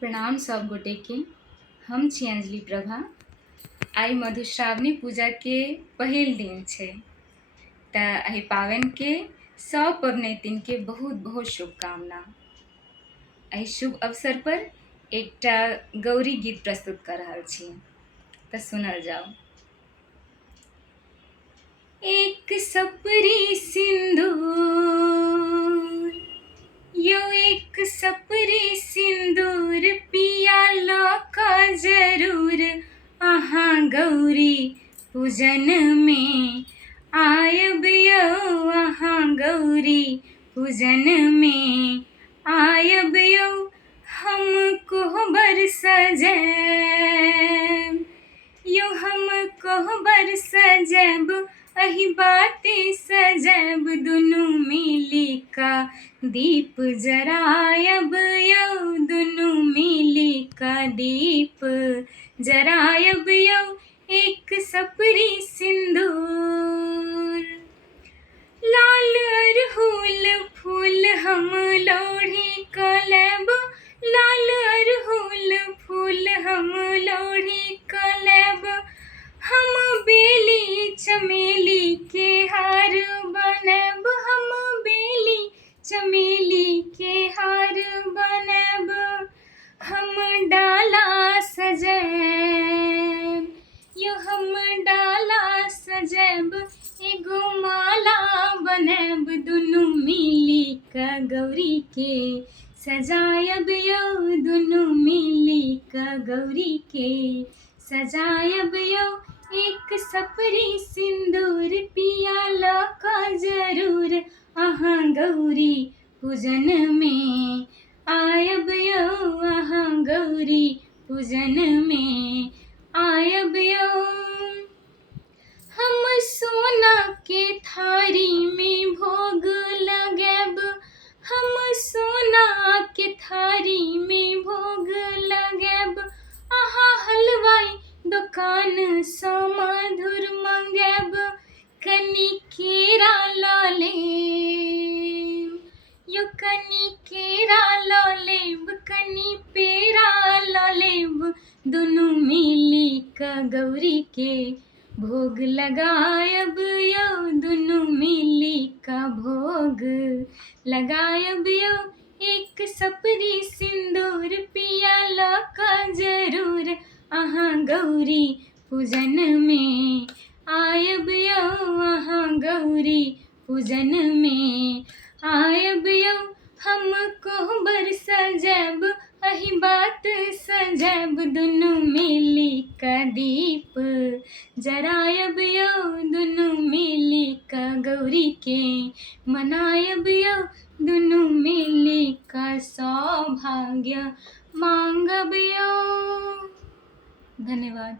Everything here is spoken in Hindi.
प्रणाम सब गोटे के। हम छी अंजलि प्रभा। आई मधुश्रावणी पूजा के पहिल दिन छै, तऽ एहि पावनि के सब पबनैतिन के बहुत बहुत शुभकामना। एहि शुभ अवसर पर एकटा गौरी गीत प्रस्तुत कर रहल छी, तऽ सुनल जाओ। एक सपरी सिंदूर, यो एक सपरी सिंदूर, पिया लौका जरूर अहाँ गौरी पूजन में आयब यौ, अहाँ गौरी पूजन में आयब यौ। हम कोहबर सजैब यो, हम कोहबर सजैब, अहि बाती सजैब, दुनू मिली का दीप जरायब यौ, दुनू मिली का दीप जरायब यौ। एक सपरी सिंदूर, लाल अरहुल फूल हम लोढ़ी क लेब, लाल अरहुल फूल हम लोढ़ी क लेब। हम बेली चमेली के हार बनैब, हम बेली चमेली के हार बनैब। हम डाला सजैब यो, हम डाला सजैब, एगो माला बनैब, दुनू मिली क गौरी के सजायब यौ, दुनू मिली क गौरी के सजायब यौ। एक सपरी सिंदूर, पिया लौका जरूर अहाँ गौरी पूजन में आयब यौ, अहाँ गौरी पूजन में आयब यौ। हम सोना के थारी में भोग लगैब, हम सोना के थारी में भोग लगैब। अहाँ हलवाई दुकान सँ मधुर मंगैब, कनी केरा लऽ लेब यो, कनी केरा लऽ लेब, कनी पेड़ा लऽ लेब, दुनू मिली क गौरी के भोग लगायब यौ, दुनू मिली क भोग लगायब यौ। एक सपरी सिंदूर, पिया लौका जरूर अहाँ गौरी पूजन में आयब यौ, अहाँ गौरी पूजन में आयब यौ। हम कोहबर सजैब, अहि बात सजैब, दुनू मिली क दीप जरायब यौ, दुनू मिली क गौरी के मनायब यौ, दुनू मिली क सौभाग्य मांगब यौ। धन्यवाद।